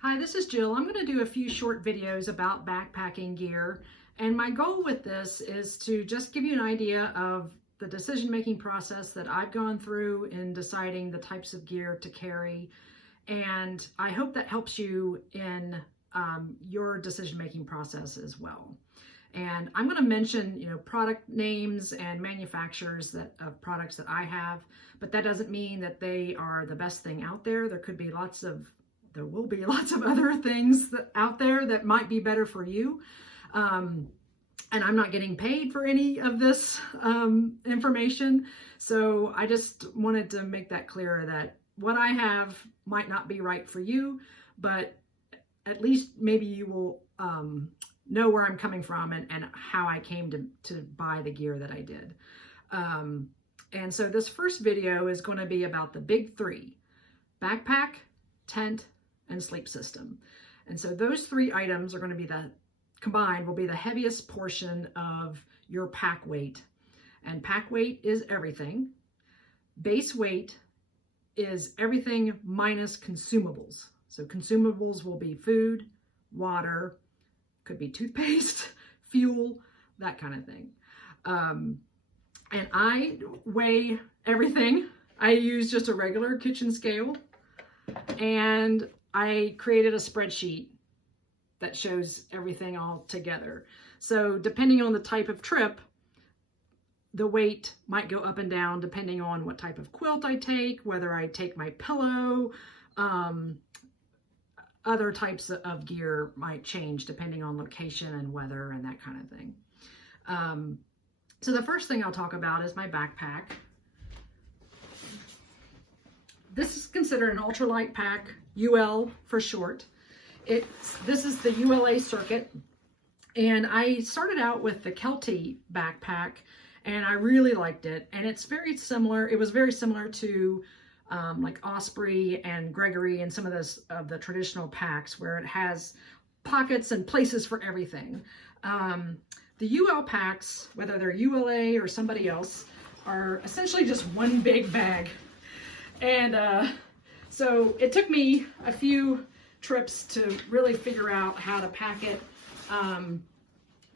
Hi, this is Jill. I'm going to do a few short videos about backpacking gear, and my goal with this is to just give you an idea of the decision-making process that I've gone through in deciding the types of gear to carry, and I hope that helps you in your decision-making process as well. And I'm going to mention, product names and manufacturers of products that I have, but that doesn't mean that they are the best thing out there. There will be lots of other things out there that might be better for you. And I'm not getting paid for any of this information. So I just wanted to make that clear that what I have might not be right for you, but at least maybe you will know where I'm coming from and how I came to buy the gear that I did. And so this first video is going to be about the big three: backpack, tent, and sleep system. And so those three items are going to be combined will be the heaviest portion of your pack weight. And pack weight is everything. Base weight is everything minus consumables. So consumables will be food, water, could be toothpaste, fuel, that kind of thing. And I weigh everything. I use just a regular kitchen scale, and I created a spreadsheet that shows everything all together. So depending on the type of trip, the weight might go up and down depending on what type of quilt I take, whether I take my pillow. Other types of gear might change depending on location and weather and that kind of thing. So the first thing I'll talk about is my backpack. This is considered an ultralight pack, UL for short. This is the ULA circuit, and I started out with the Kelty backpack, and I really liked it. And it's very similar. It was very similar to like Osprey and Gregory and some of the traditional packs, where it has pockets and places for everything. The UL packs, whether they're ULA or somebody else, are essentially just one big bag. And so it took me a few trips to really figure out how to pack it.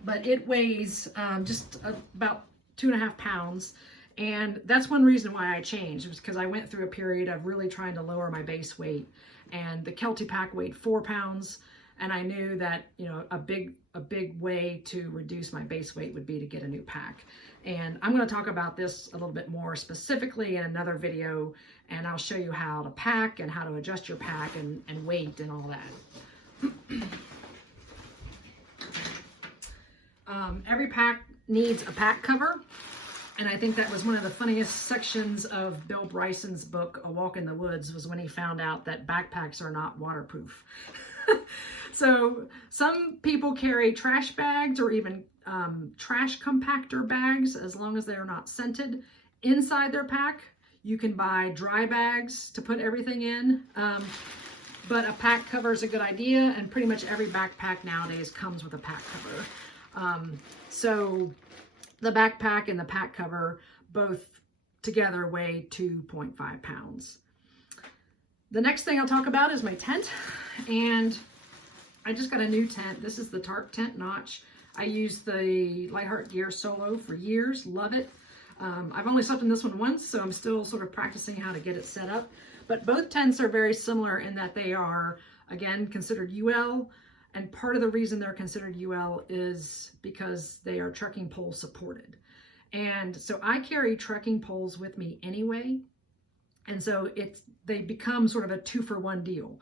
But it weighs just about 2.5 pounds. And that's one reason why I changed. It was because I went through a period of really trying to lower my base weight. And the Kelty pack weighed 4 pounds. And I knew that, a big way to reduce my base weight would be to get a new pack. And I'm going to talk about this a little bit more specifically in another video, and I'll show you how to pack and how to adjust your pack and weight and all that. Every pack needs a pack cover, and I think that was one of the funniest sections of Bill Bryson's book, A Walk in the Woods, was when he found out that backpacks are not waterproof. So some people carry trash bags or even trash compactor bags, as long as they're not scented, inside their pack. You can buy dry bags to put everything in, but a pack cover is a good idea, and pretty much every backpack nowadays comes with a pack cover. So the backpack and the pack cover both together weigh 2.5 pounds. The next thing I'll talk about is my tent, and I just got a new tent. This is the Tarp Tent Notch. I used the Lightheart Gear Solo for years, love it. I've only slept in this one once, so I'm still sort of practicing how to get it set up. But both tents are very similar in that they are, again, considered UL. And part of the reason they're considered UL is because they are trekking pole supported. And so I carry trekking poles with me anyway. And so they become sort of a 2-for-1 deal.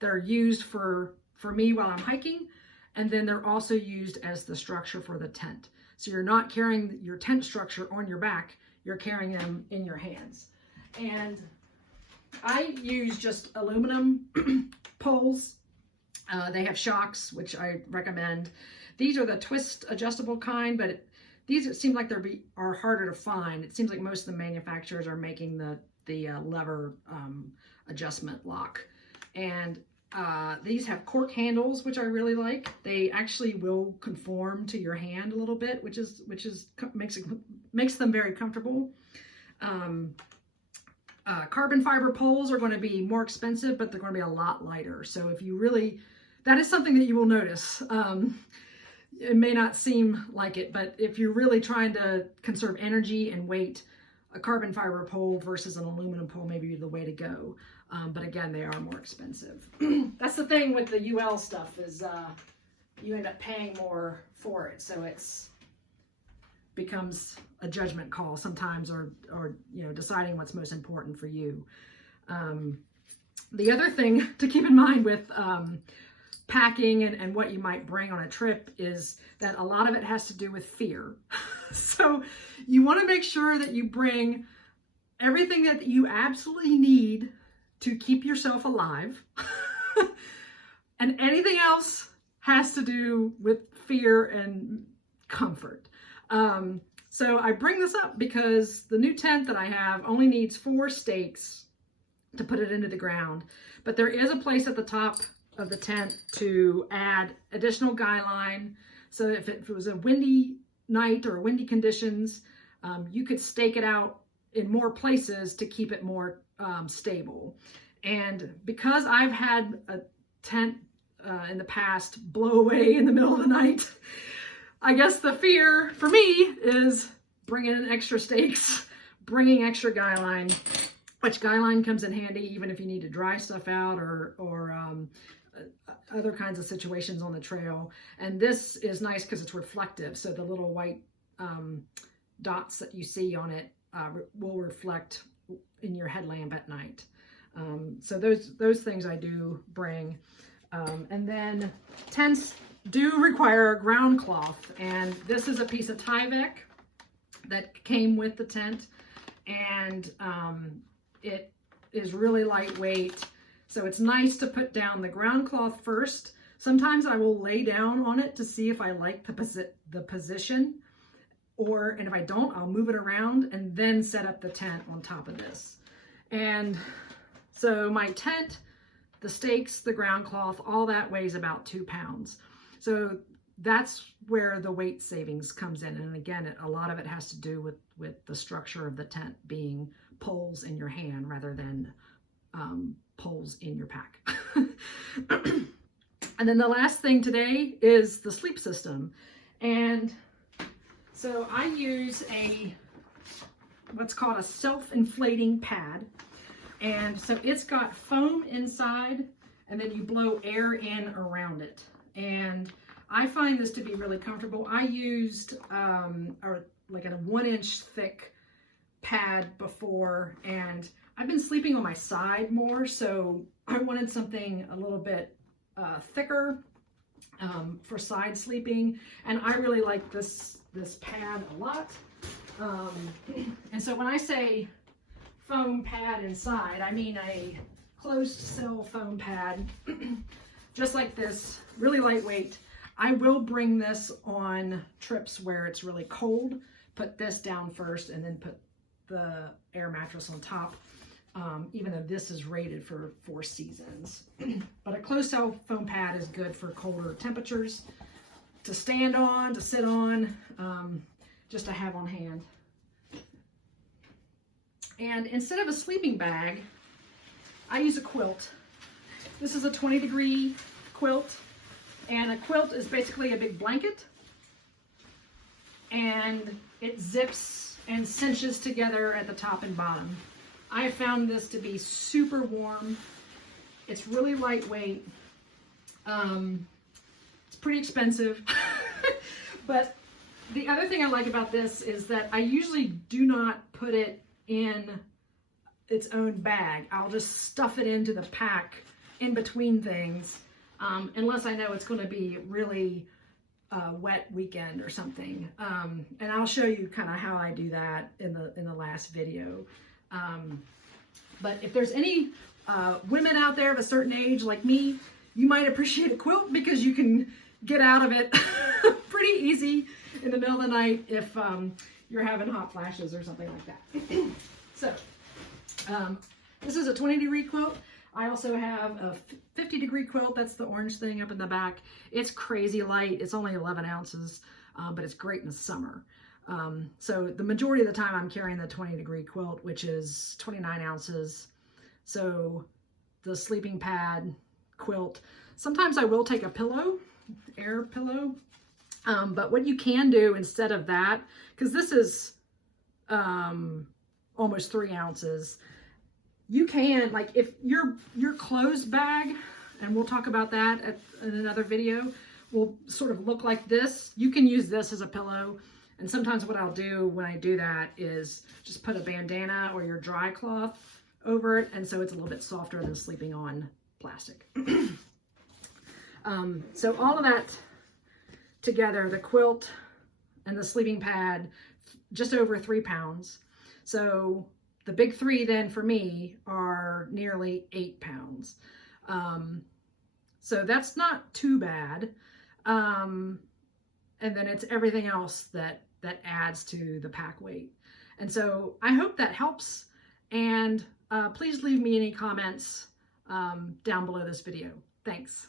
They're used for me while I'm hiking, and then they're also used as the structure for the tent. So you're not carrying your tent structure on your back, you're carrying them in your hands. And I use just aluminum poles. They have shocks, which I recommend. These are the twist adjustable kind, but these seem like are harder to find. It seems like most of the manufacturers are making the lever adjustment lock. And these have cork handles, which I really like. They actually will conform to your hand a little bit, which makes them very comfortable. Carbon fiber poles are going to be more expensive, but they're going to be a lot lighter. So if you really, that is something that you will notice. It may not seem like it, but if you're really trying to conserve energy and weight, a carbon fiber pole versus an aluminum pole may be the way to go. But again, they are more expensive. That's the thing with the UL stuff is you end up paying more for it. So it's becomes a judgment call sometimes, or you know, deciding what's most important for you. The other thing to keep in mind with packing and what you might bring on a trip is that a lot of it has to do with fear. So you want to make sure that you bring everything that you absolutely need to keep yourself alive. And anything else has to do with fear and comfort. So I bring this up because the new tent that I have only needs 4 stakes to put it into the ground, but there is a place at the top of the tent to add additional guy line. So if it was a windy night or windy conditions, you could stake it out in more places to keep it more stable. And because I've had a tent in the past blow away in the middle of the night, I guess the fear for me is bringing in extra stakes, bringing extra guy line, which guy line comes in handy even if you need to dry stuff out or other kinds of situations on the trail. And this is nice because it's reflective. So the little white dots that you see on it will reflect in your headlamp at night. So those things I do bring. And then tents do require ground cloth, and this is a piece of Tyvek that came with the tent, and it is really lightweight, so it's nice to put down the ground cloth first. Sometimes I will lay down on it to see if I like the position, and if I don't, I'll move it around and then set up the tent on top of this. And so my tent, the stakes, the ground cloth, all that weighs about 2 pounds. So that's where the weight savings comes in. And again, a lot of it has to do with the structure of the tent being poles in your hand rather than poles in your pack. And then the last thing today is the sleep system. And so I use what's called a self-inflating pad. And so it's got foam inside, and then you blow air in around it. And I find this to be really comfortable. I used like a 1-inch thick pad before, and I've been sleeping on my side more, so I wanted something a little bit thicker for side sleeping, and I really like this pad a lot. And so when I say foam pad inside, I mean a closed cell foam pad, just like this, really lightweight. I will bring this on trips where it's really cold, put this down first, and then put the air mattress on top, even though this is rated for 4 seasons. But a closed cell foam pad is good for colder temperatures, to stand on, to sit on, just to have on hand. And instead of a sleeping bag, I use a quilt. This is a 20-degree quilt, and a quilt is basically a big blanket, and it zips and cinches together at the top and bottom. I have found this to be super warm. It's really lightweight. It's pretty expensive, but the other thing I like about this is that I usually do not put it in its own bag. I'll just stuff it into the pack in between things, unless I know it's going to be really wet weekend or something. And I'll show you kind of how I do that in the last video. But if there's any women out there of a certain age like me, you might appreciate a quilt because you can get out of it pretty easy in the middle of the night if you're having hot flashes or something like that. So this is a 20-degree quilt. I also have a 50-degree quilt. That's the orange thing up in the back. It's crazy light. It's only 11 ounces, but it's great in the summer. So the majority of the time I'm carrying the 20-degree quilt, which is 29 ounces. So the sleeping pad, quilt. Sometimes I will take a pillow, air pillow. But what you can do instead of that, because this is almost 3 ounces, you can, like, if your clothes bag, and we'll talk about that in another video, will sort of look like this. You can use this as a pillow. And sometimes what I'll do when I do that is just put a bandana or your dry cloth over it, and so it's a little bit softer than sleeping on plastic. So all of that together, the quilt and the sleeping pad, just over 3 pounds. So the big three then for me are nearly 8 pounds. So that's not too bad. And then it's everything else that adds to the pack weight. And so I hope that helps. And please leave me any comments down below this video. Thanks.